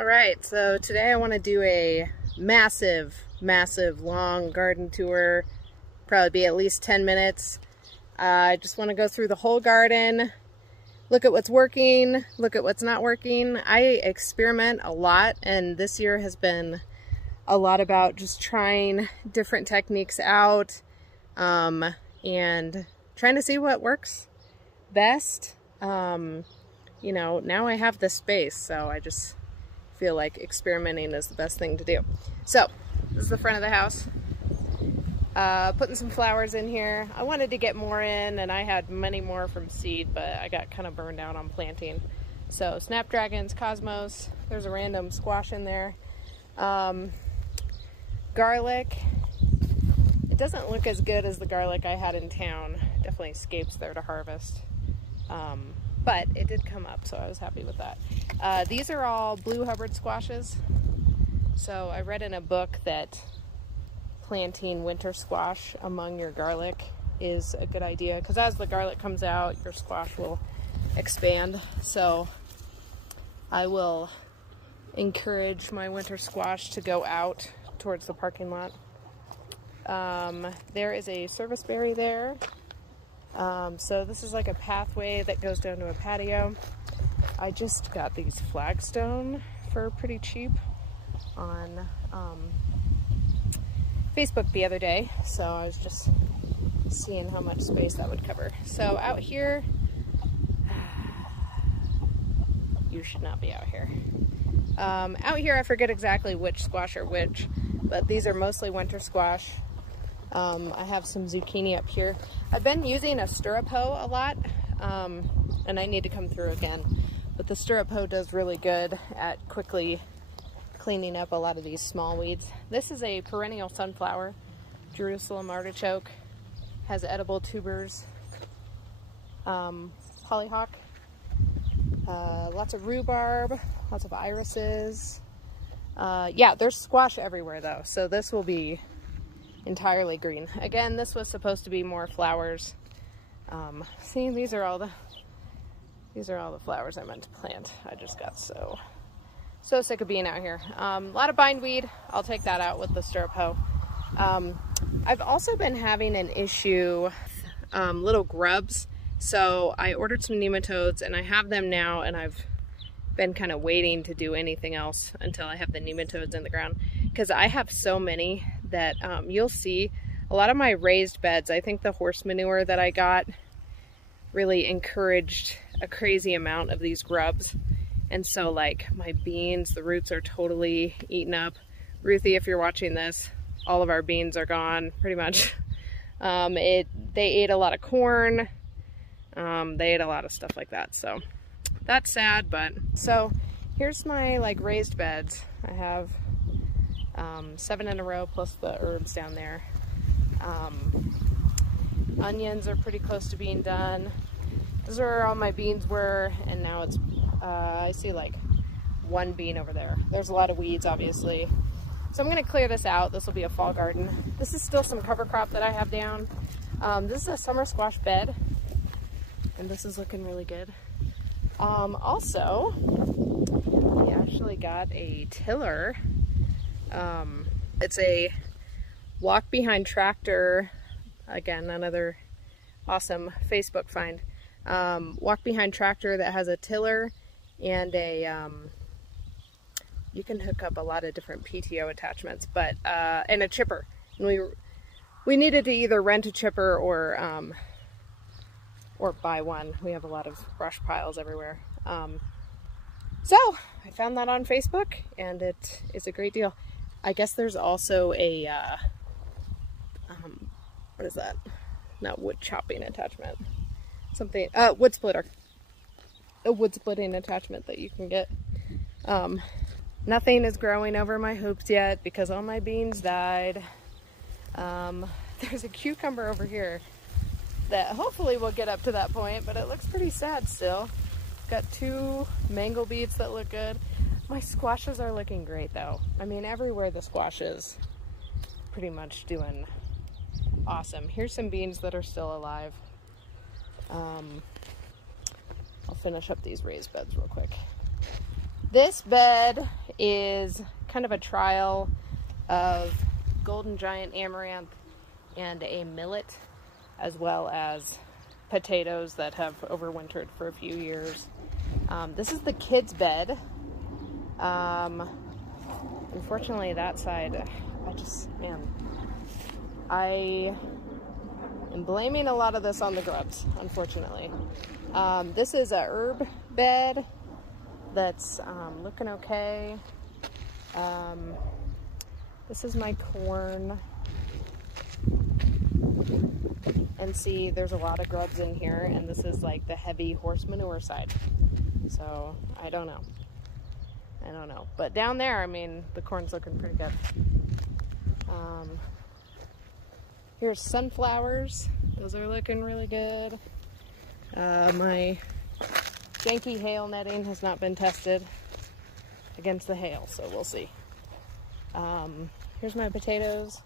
All right, so today I want to do a massive long garden tour. Probably be at least 10 minutes. I just want to go through the whole garden, look at what's working, look at what's not working. I experiment a lot, and this year has been a lot about just trying different techniques out and trying to see what works best. You know, now I have the space, so I just feel like experimenting is the best thing to do. So this is the front of the house. Putting some flowers in here. I wanted to get more in, and I had many more from seed, but I got kind of burned out on planting. So snapdragons, cosmos, there's a random squash in there. Garlic. It doesn't look as good as the garlic I had in town. Definitely escapes there to harvest. But it did come up, so I was happy with that. These are all blue Hubbard squashes. So I read in a book that planting winter squash among your garlic is a good idea, because as the garlic comes out, your squash will expand. So I will encourage my winter squash to go out towards the parking lot. There is a service berry there. So this is like a pathway that goes down to a patio. I just got these flagstone for pretty cheap on Facebook the other day, so I was just seeing how much space that would cover. So out here, you should not be out here. Out here I forget exactly which squash are which, but these are mostly winter squash. I have some zucchini up here. I've been using a stirrup hoe a lot, and I need to come through again. But the stirrup hoe does really good at quickly cleaning up a lot of these small weeds. This is a perennial sunflower, Jerusalem artichoke, has edible tubers, hollyhock, lots of rhubarb, lots of irises. Yeah, there's squash everywhere though, so this will be entirely green. Again, this was supposed to be more flowers. See, these are all the flowers I meant to plant. I just got so sick of being out here. A lot of bindweed. I'll take that out with the stirrup hoe. I've also been having an issue with little grubs. So I ordered some nematodes, and I have them now, and I've been kind of waiting to do anything else until I have the nematodes in the ground, because I have so many that you'll see a lot of my raised beds. I think the horse manure that I got really encouraged a crazy amount of these grubs. And so like my beans, the roots are totally eaten up. Ruthie, if you're watching this, all of our beans are gone pretty much. They ate a lot of corn. They ate a lot of stuff like that. So that's sad, but so here's my like raised beds. I have 7 in a row plus the herbs down there. Onions are pretty close to being done. Those are where all my beans were, and now it's I see like one bean over there. There's a lot of weeds, obviously. So I'm gonna clear this out. This will be a fall garden. This is still some cover crop that I have down. This is a summer squash bed, and this is looking really good. Also, we actually got a tiller. It's a walk behind tractor. Again, another awesome Facebook find. Walk behind tractor that has a tiller and a you can hook up a lot of different PTO attachments, but and a chipper. And we needed to either rent a chipper or buy one. We have a lot of brush piles everywhere. So I found that on Facebook, and it is a great deal. I guess there's also a what is that? Not wood chopping attachment. Something, wood splitter. A wood splitting attachment that you can get. Nothing is growing over my hoops yet because all my beans died. There's a cucumber over here that hopefully will get up to that point, but it looks pretty sad still. Got 2 mango beets that look good. My squashes are looking great though. I mean, everywhere the squash is pretty much doing awesome. Here's some beans that are still alive. I'll finish up these raised beds real quick. This bed is kind of a trial of golden giant amaranth and a millet, as well as potatoes that have overwintered for a few years. This is the kids' bed. Unfortunately, that side, I am blaming a lot of this on the grubs, unfortunately. This is a herb bed that's looking okay. This is my corn. And see, there's a lot of grubs in here, and this is like the heavy horse manure side. So, I don't know. But down there, I mean, the corn's looking pretty good. Here's sunflowers. Those are looking really good. My janky hail netting has not been tested against the hail, so we'll see. Here's my potatoes.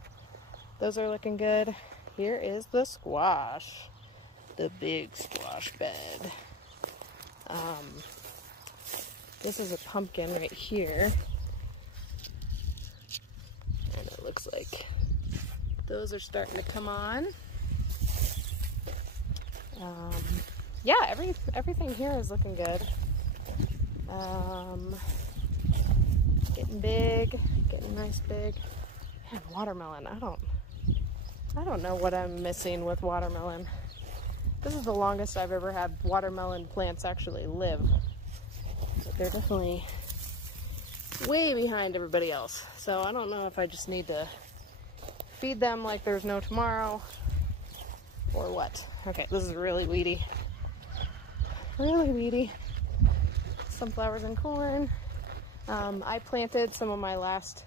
Those are looking good. Here is the squash, the big squash bed. This is a pumpkin right here. And it looks like those are starting to come on. Yeah, everything here is looking good. Getting big, getting nice big. Man, watermelon, I don't know what I'm missing with watermelon. This is the longest I've ever had watermelon plants actually live. But they're definitely way behind everybody else. So I don't know if I just need to feed them like there's no tomorrow or what. Okay, this is really weedy. Really weedy. Sunflowers and corn. I planted some of my last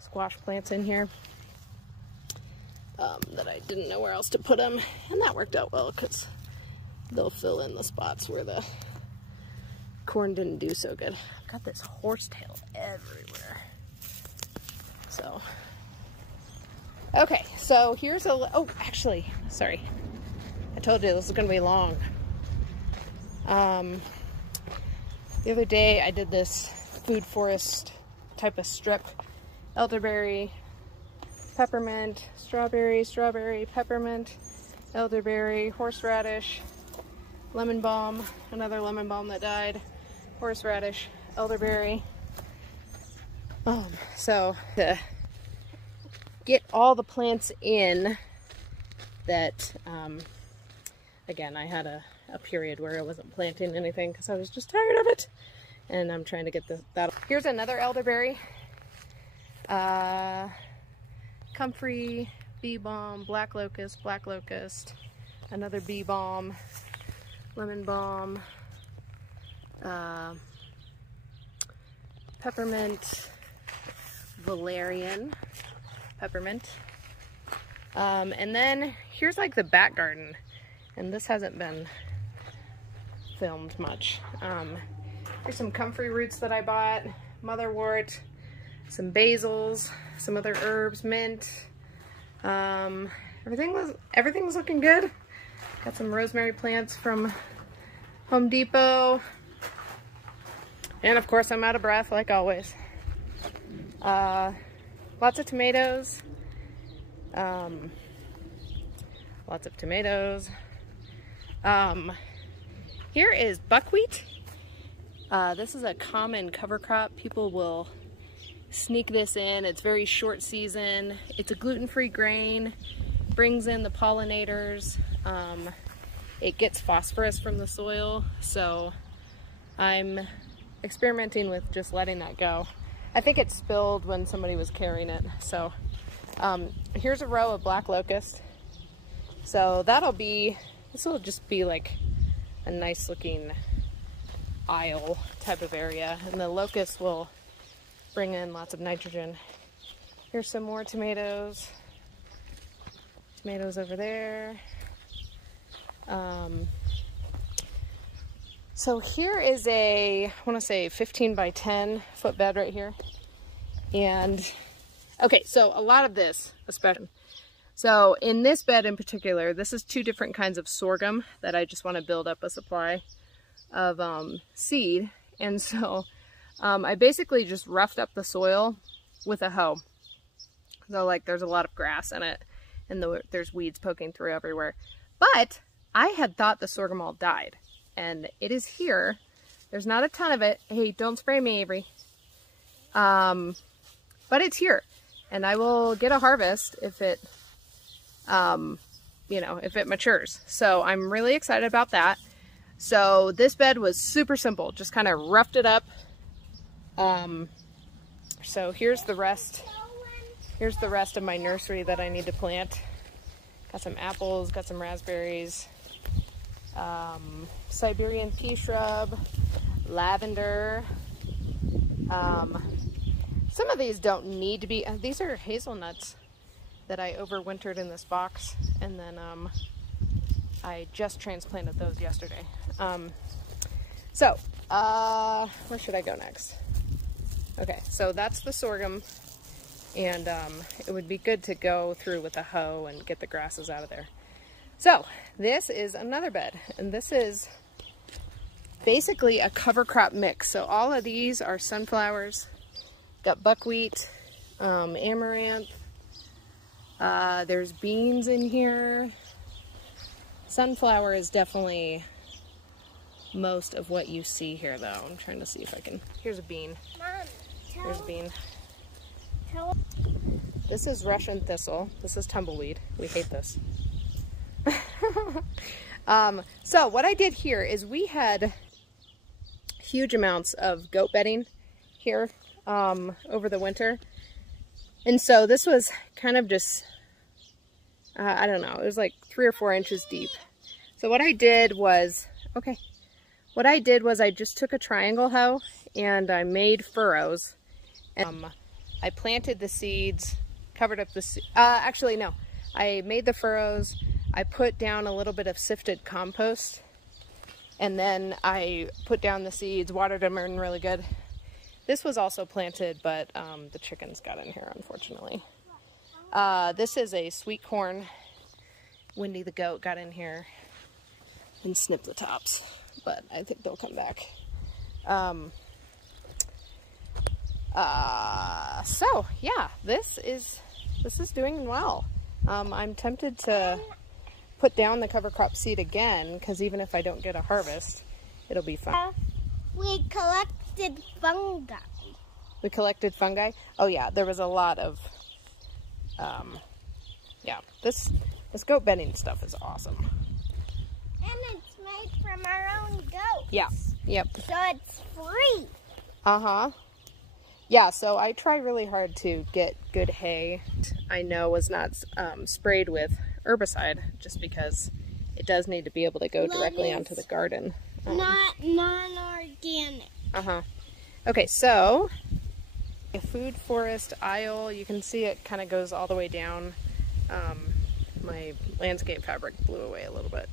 squash plants in here that I didn't know where else to put them, and that worked out well because they'll fill in the spots where the corn didn't do so good. I've got this horsetail everywhere. So, okay, so here's oh, actually, sorry. I told you this is going to be long. The other day I did this food forest type of strip. Elderberry, peppermint, strawberry, peppermint, elderberry, horseradish, lemon balm, another lemon balm that died, horseradish, elderberry. So to get all the plants in that, again, I had a period where I wasn't planting anything because I was just tired of it, and I'm trying to get that. Here's another elderberry. Comfrey, bee balm, black locust, another bee balm, lemon balm, peppermint, valerian, peppermint. And then here's like the back garden, and this hasn't been filmed much. Here's some comfrey roots that I bought, motherwort, some basils, some other herbs, mint. Everything's looking good. Got some rosemary plants from Home Depot. And of course I'm out of breath like always. Lots of tomatoes. Here is buckwheat. This is a common cover crop. People will sneak this in. It's very short season. It's a gluten-free grain, brings in the pollinators. It gets phosphorus from the soil, so I'm experimenting with just letting that go. I think it spilled when somebody was carrying it. So here's a row of black locust. So this will just be like a nice looking aisle type of area, and the locust will bring in lots of nitrogen. Here's some more tomatoes. Tomatoes over there. So here is I want to say 15 by 10 foot bed right here. And okay, so a lot of this, especially. So in this bed in particular, this is 2 different kinds of sorghum that I just want to build up a supply of seed. And so I basically just roughed up the soil with a hoe. So like there's a lot of grass in it and there's weeds poking through everywhere. But I had thought the sorghum all died, and it is here. There's not a ton of it. Hey, don't spray me, Avery. But it's here, and I will get a harvest if it, you know, if it matures. So I'm really excited about that. So this bed was super simple, just kind of roughed it up. So here's the rest. Here's the rest of my nursery that I need to plant. Got some apples, got some raspberries, Siberian pea shrub, lavender. Some of these don't need to be, these are hazelnuts that I overwintered in this box, and then I just transplanted those yesterday. So where should I go next? Okay, so that's the sorghum. And it would be good to go through with a hoe and get the grasses out of there. So this is another bed, and this is basically a cover crop mix. So all of these are sunflowers, got buckwheat, amaranth, there's beans in here. Sunflower is definitely most of what you see here though. I'm trying to see if I can, here's a bean. Mom, here's a bean. This is Russian thistle. This is tumbleweed. We hate this. So what I did here is we had huge amounts of goat bedding here over the winter. And so this was kind of just, I don't know, it was like 3 or 4 inches deep. So what I did was, I just took a triangle hoe and I made furrows. And I planted the seeds, covered up the actually no, I made the furrows, I put down a little bit of sifted compost, and then I put down the seeds, watered them in really good. This was also planted, but the chickens got in here, unfortunately. This is a sweet corn. Windy the goat got in here and snipped the tops, but I think they'll come back. So yeah, this is doing well. I'm tempted to put down the cover crop seed again, because even if I don't get a harvest, it'll be fun. We collected fungi. We collected fungi? Oh yeah, there was a lot of, yeah, this goat bedding stuff is awesome. And it's made from our own goats. Yeah, yep. So it's free. Uh-huh. Yeah, so I try really hard to get good hay. I know was not sprayed with herbicide, just because it does need to be able to go directly onto the garden. Not non-organic. Uh-huh. Okay, so a food forest aisle, you can see it kind of goes all the way down. My landscape fabric blew away a little bit.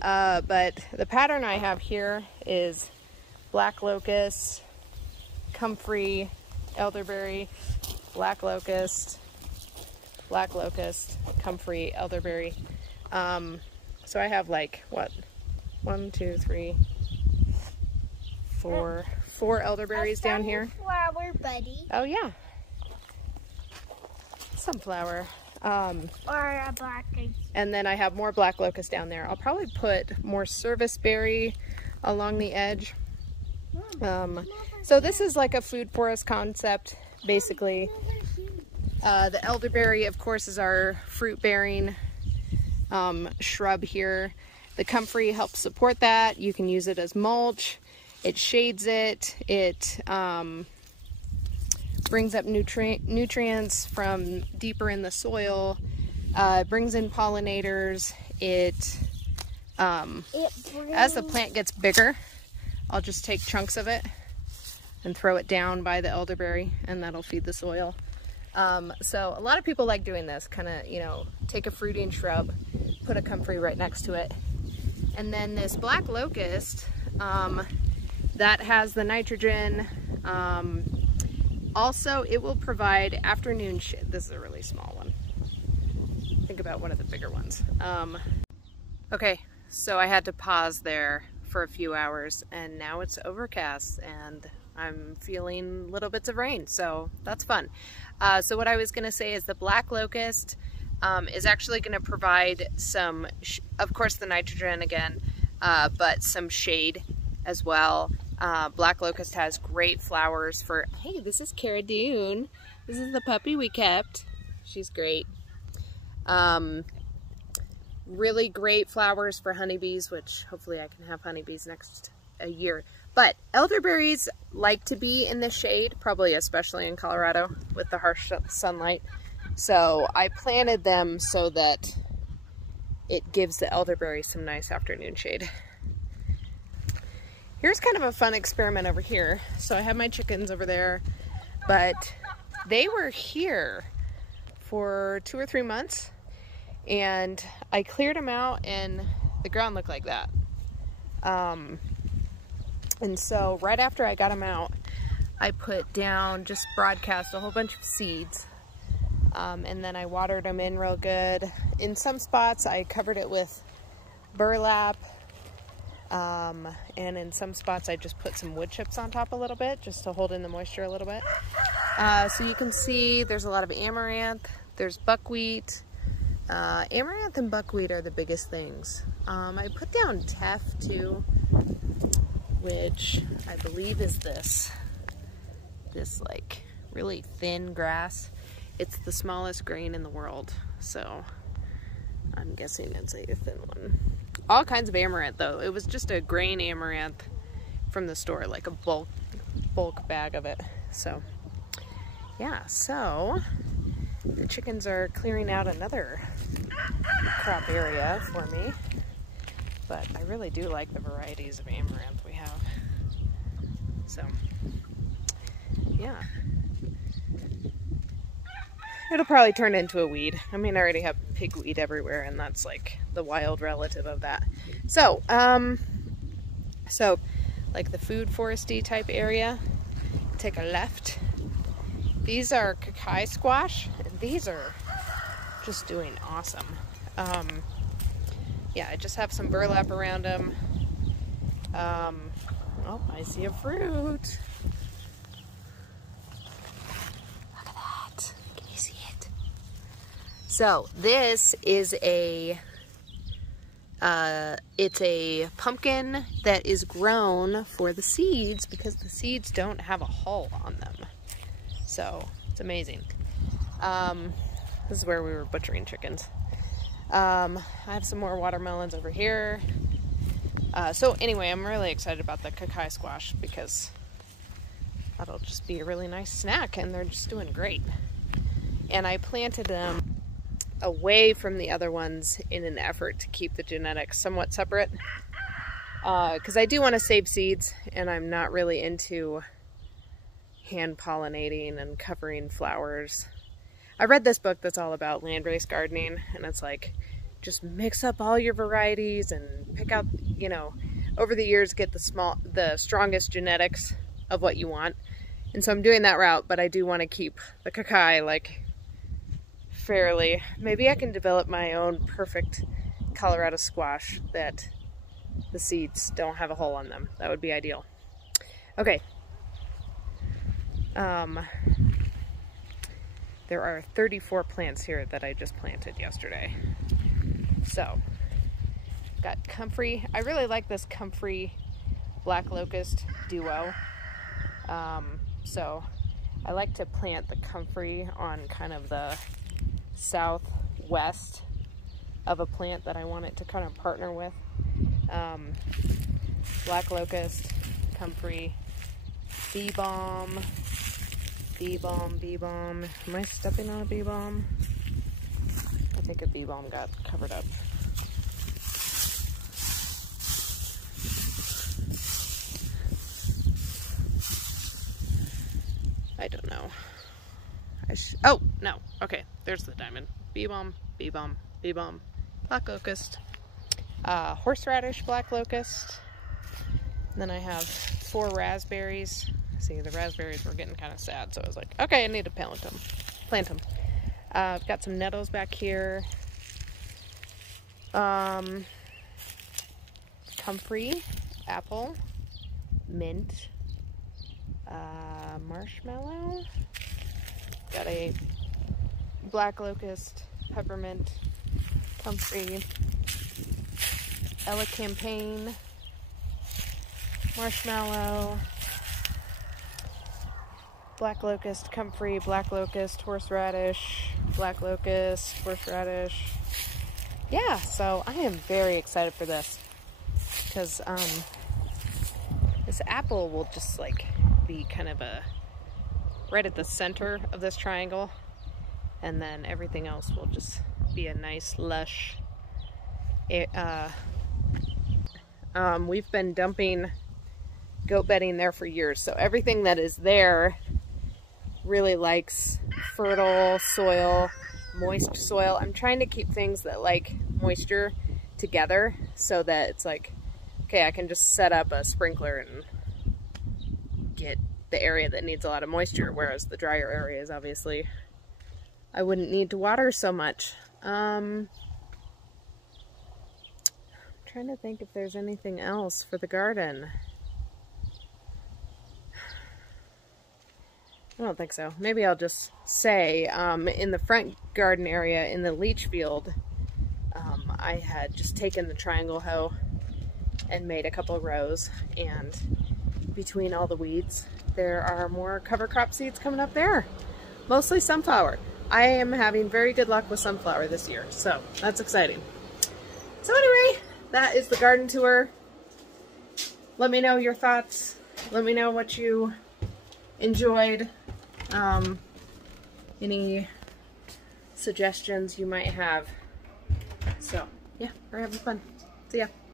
But the pattern I have here is black locust, comfrey, elderberry, black locust, comfrey, elderberry. So I have like, what, 1, 2, 3, 4 elderberries down here. Sunflower, buddy. Oh yeah, sunflower. Or a black. And then I have more black locust down there. I'll probably put more serviceberry along the edge. So this is like a food forest concept, basically. The elderberry, of course, is our fruit-bearing shrub here. The comfrey helps support that. You can use it as mulch. It shades it. It brings up nutrients from deeper in the soil. It brings in pollinators. As the plant gets bigger, I'll just take chunks of it and throw it down by the elderberry, and that'll feed the soil. So a lot of people like doing this, kind of, you know, take a fruiting shrub, put a comfrey right next to it. And then this black locust, that has the nitrogen. Also, it will provide afternoon shade. This is a really small one. Think about one of the bigger ones. Okay, so I had to pause there for a few hours, and now it's overcast, and I'm feeling little bits of rain, so that's fun. So what I was going to say is the black locust is actually going to provide some, of course the nitrogen again, but some shade as well. Black locust has great flowers for, hey, this is Cara Dune. This is the puppy we kept. She's great. Really great flowers for honeybees, which hopefully I can have honeybees next year. But elderberries like to be in the shade, probably especially in Colorado with the harsh sunlight. So I planted them so that it gives the elderberry some nice afternoon shade. Here's kind of a fun experiment over here. So I have my chickens over there, but they were here for 2 or 3 months, and I cleared them out and the ground looked like that. And so right after I got them out, I put down, just broadcast a whole bunch of seeds. And then I watered them in real good. In some spots I covered it with burlap. And in some spots I just put some wood chips on top a little bit, just to hold in the moisture a little bit. So you can see there's a lot of amaranth, there's buckwheat. Amaranth and buckwheat are the biggest things. I put down teff too, which I believe is this like really thin grass. It's the smallest grain in the world, so I'm guessing it's a thin one. All kinds of amaranth though. It was just a grain amaranth from the store, like a bulk bag of it. So yeah, so the chickens are clearing out another crop area for me, but I really do like the varieties of amaranth we have. So yeah, it'll probably turn into a weed. I mean, I already have pigweed everywhere, and that's like the wild relative of that. So so like the food foresty type area, take a left. These are Kakai squash, and these are just doing awesome. Yeah, I just have some burlap around them. Oh, I see a fruit. Look at that. Can you see it? So this is it's a pumpkin that is grown for the seeds because the seeds don't have a hull on them. So it's amazing. This is where we were butchering chickens. I have some more watermelons over here. So anyway, I'm really excited about the Kakai squash because that'll just be a really nice snack, and they're just doing great. And I planted them away from the other ones in an effort to keep the genetics somewhat separate. Because I do want to save seeds, and I'm not really into hand pollinating and covering flowers. I read this book that's all about land-raised gardening, and it's like, just mix up all your varieties and pick out, you know, over the years get the strongest genetics of what you want. And so I'm doing that route, but I do want to keep the Kakai like fairly. Maybe I can develop my own perfect Colorado squash that the seeds don't have a hole on them. That would be ideal. Okay. There are 34 plants here that I just planted yesterday. So, got comfrey. I really like this comfrey black locust duo. So, I like to plant the comfrey on kind of the southwest of a plant that I want it to kind of partner with. Black locust, comfrey, bee balm, bee balm, bee balm. Am I stepping on a bee balm? I think a bee balm got covered up. I don't know. Oh, no. Okay, there's the diamond. Bee balm, bee balm, bee balm, black locust, horseradish black locust. And then I have 4 raspberries. See, the raspberries were getting kind of sad, so I was like, okay, I need to plant them. I've got some nettles back here. Comfrey, apple, mint, Marshmallow. Got a black locust, peppermint, comfrey, Ella Campaign, marshmallow, black locust, comfrey, black locust, horseradish, black locust, horseradish. Yeah, so I am very excited for this because this apple will just like be kind of right at the center of this triangle, and then everything else will just be a nice lush. We've been dumping goat bedding there for years, so everything that is there really likes fertile soil, moist soil. I'm trying to keep things that like moisture together so that it's like, okay, I can just set up a sprinkler and get the area that needs a lot of moisture, whereas the drier areas, obviously, I wouldn't need to water so much. I'm trying to think if there's anything else for the garden. I don't think so. Maybe I'll just say, in the front garden area, in the leach field, I had just taken the triangle hoe and made a couple rows, and between all the weeds, there are more cover crop seeds coming up there. Mostly sunflower. I am having very good luck with sunflower this year, so that's exciting. So anyway, that is the garden tour. Let me know your thoughts. Let me know what you enjoyed. Any suggestions you might have. So yeah, we're having fun. See ya.